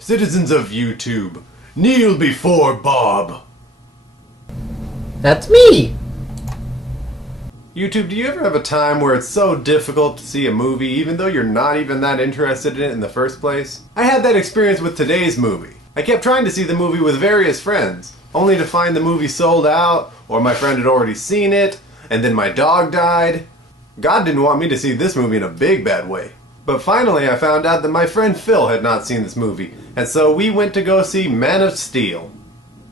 Citizens of YouTube, kneel before Bob. That's me! YouTube, do you ever have a time where it's so difficult to see a movie even though you're not even that interested in it in the first place? I had that experience with today's movie. I kept trying to see the movie with various friends, only to find the movie sold out, or my friend had already seen it, and then my dog died. God didn't want me to see this movie in a big bad way. But finally I found out that my friend Phil had not seen this movie, and so we went to go see Man of Steel.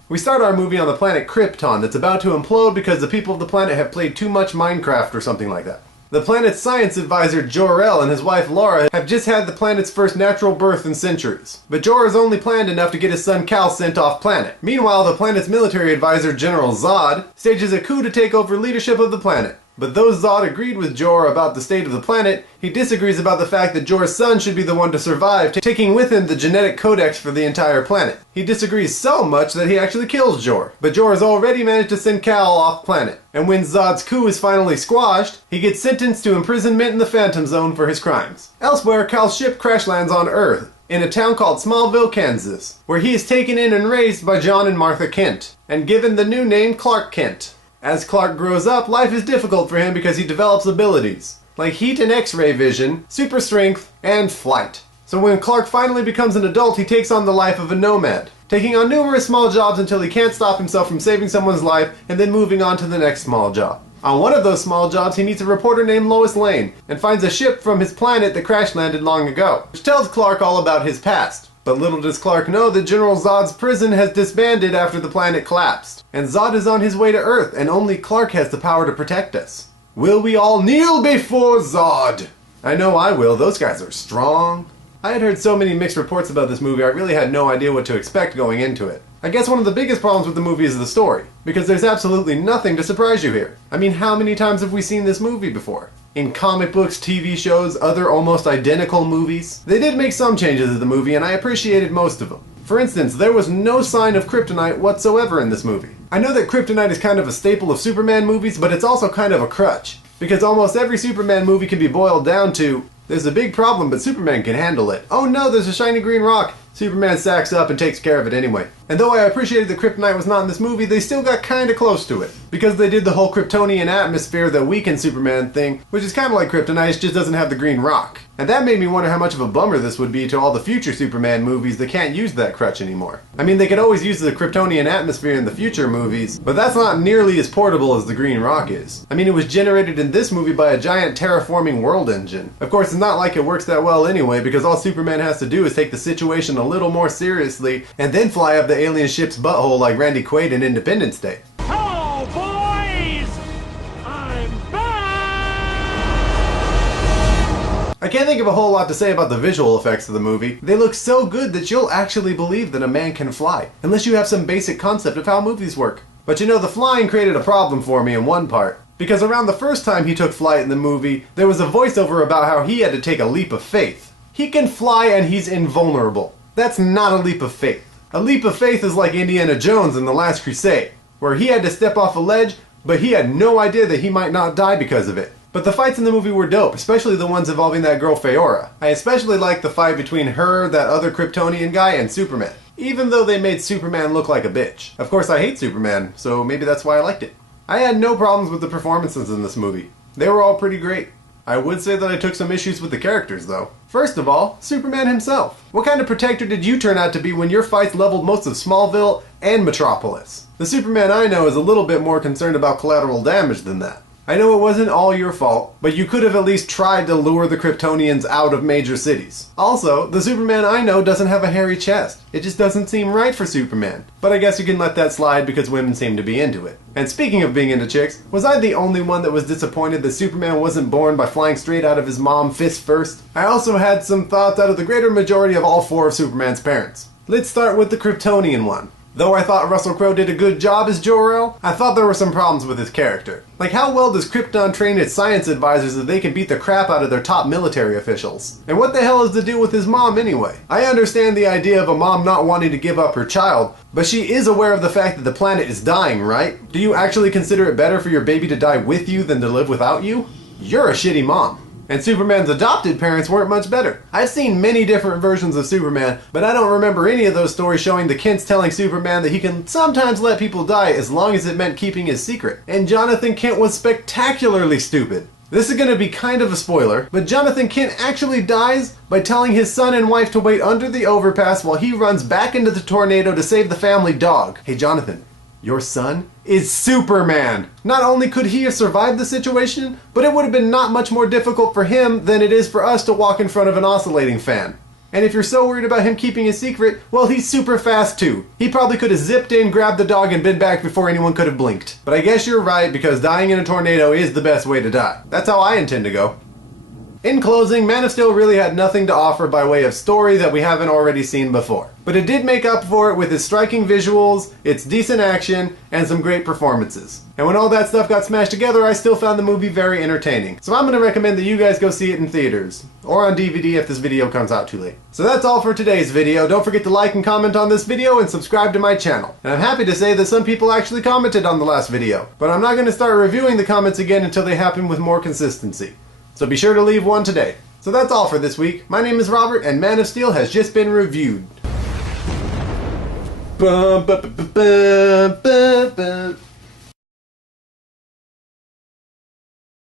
We start our movie on the planet Krypton that's about to implode because the people of the planet have played too much Minecraft or something like that. The planet's science advisor Jor-El and his wife Laura have just had the planet's first natural birth in centuries. But Jor has only planned enough to get his son Kal sent off planet. Meanwhile, the planet's military advisor General Zod stages a coup to take over leadership of the planet. But though Zod agreed with Jor about the state of the planet, he disagrees about the fact that Jor's son should be the one to survive, taking with him the genetic codex for the entire planet. He disagrees so much that he actually kills Jor. But Jor has already managed to send Kal off planet. And when Zod's coup is finally squashed, he gets sentenced to imprisonment in the Phantom Zone for his crimes. Elsewhere, Kal's ship crash lands on Earth, in a town called Smallville, Kansas, where he is taken in and raised by John and Martha Kent, and given the new name Clark Kent. As Clark grows up, life is difficult for him because he develops abilities, like heat and x-ray vision, super strength, and flight. So when Clark finally becomes an adult, he takes on the life of a nomad, taking on numerous small jobs until he can't stop himself from saving someone's life and then moving on to the next small job. On one of those small jobs, he meets a reporter named Lois Lane and finds a ship from his planet that crash landed long ago, which tells Clark all about his past. But little does Clark know that General Zod's prison has disbanded after the planet collapsed, and Zod is on his way to Earth, and only Clark has the power to protect us. Will we all kneel before Zod? I know I will, those guys are strong. I had heard so many mixed reports about this movie I really had no idea what to expect going into it. I guess one of the biggest problems with the movie is the story, because there's absolutely nothing to surprise you here. I mean, how many times have we seen this movie before? In comic books, TV shows, other almost identical movies. They did make some changes to the movie and I appreciated most of them. For instance, there was no sign of kryptonite whatsoever in this movie. I know that kryptonite is kind of a staple of Superman movies, but it's also kind of a crutch. Because almost every Superman movie can be boiled down to, there's a big problem but Superman can handle it. Oh no, there's a shiny green rock. Superman sacks up and takes care of it anyway. And though I appreciated that kryptonite was not in this movie, they still got kinda close to it. Because they did the whole Kryptonian atmosphere that weakens Superman thing, which is kinda like kryptonite, it just doesn't have the green rock. And that made me wonder how much of a bummer this would be to all the future Superman movies that can't use that crutch anymore. I mean, they could always use the Kryptonian atmosphere in the future movies, but that's not nearly as portable as the green rock is. I mean, it was generated in this movie by a giant terraforming world engine. Of course, it's not like it works that well anyway, because all Superman has to do is take the situation a little more seriously, and then fly up the alien ship's butthole like Randy Quaid in Independence Day. Hello, boys! I'm back! I can't think of a whole lot to say about the visual effects of the movie. They look so good that you'll actually believe that a man can fly, unless you have some basic concept of how movies work. But you know, the flying created a problem for me in one part. Because around the first time he took flight in the movie, there was a voiceover about how he had to take a leap of faith. He can fly and he's invulnerable. That's not a leap of faith. A leap of faith is like Indiana Jones in The Last Crusade, where he had to step off a ledge, but he had no idea that he might not die because of it. But the fights in the movie were dope, especially the ones involving that girl Feora. I especially liked the fight between her, that other Kryptonian guy, and Superman. Even though they made Superman look like a bitch. Of course I hate Superman, so maybe that's why I liked it. I had no problems with the performances in this movie. They were all pretty great. I would say that I took some issues with the characters though. First of all, Superman himself. What kind of protector did you turn out to be when your fights leveled most of Smallville and Metropolis? The Superman I know is a little bit more concerned about collateral damage than that. I know it wasn't all your fault, but you could have at least tried to lure the Kryptonians out of major cities. Also, the Superman I know doesn't have a hairy chest. It just doesn't seem right for Superman. But I guess you can let that slide because women seem to be into it. And speaking of being into chicks, was I the only one that was disappointed that Superman wasn't born by flying straight out of his mom fist first? I also had some thoughts out of the greater majority of all four of Superman's parents. Let's start with the Kryptonian one. Though I thought Russell Crowe did a good job as Jor-El, I thought there were some problems with his character. Like, how well does Krypton train its science advisors that they can beat the crap out of their top military officials? And what the hell is the deal with his mom anyway? I understand the idea of a mom not wanting to give up her child, but she is aware of the fact that the planet is dying, right? Do you actually consider it better for your baby to die with you than to live without you? You're a shitty mom. And Superman's adopted parents weren't much better. I've seen many different versions of Superman, but I don't remember any of those stories showing the Kents telling Superman that he can sometimes let people die as long as it meant keeping his secret. And Jonathan Kent was spectacularly stupid. This is going to be kind of a spoiler, but Jonathan Kent actually dies by telling his son and wife to wait under the overpass while he runs back into the tornado to save the family dog. Hey Jonathan, your son is Superman! Not only could he have survived the situation, but it would have been not much more difficult for him than it is for us to walk in front of an oscillating fan. And if you're so worried about him keeping his secret, well, he's super fast too. He probably could have zipped in, grabbed the dog, and been back before anyone could have blinked. But I guess you're right, because dying in a tornado is the best way to die. That's how I intend to go. In closing, Man of Steel really had nothing to offer by way of story that we haven't already seen before. But it did make up for it with its striking visuals, its decent action, and some great performances. And when all that stuff got smashed together, I still found the movie very entertaining. So I'm going to recommend that you guys go see it in theaters, or on DVD if this video comes out too late. So that's all for today's video. Don't forget to like and comment on this video and subscribe to my channel. And I'm happy to say that some people actually commented on the last video, but I'm not going to start reviewing the comments again until they happen with more consistency. So be sure to leave one today. So that's all for this week. My name is Robert, and Man of Steel has just been reviewed. Bum, ba, ba, ba, ba, ba, ba.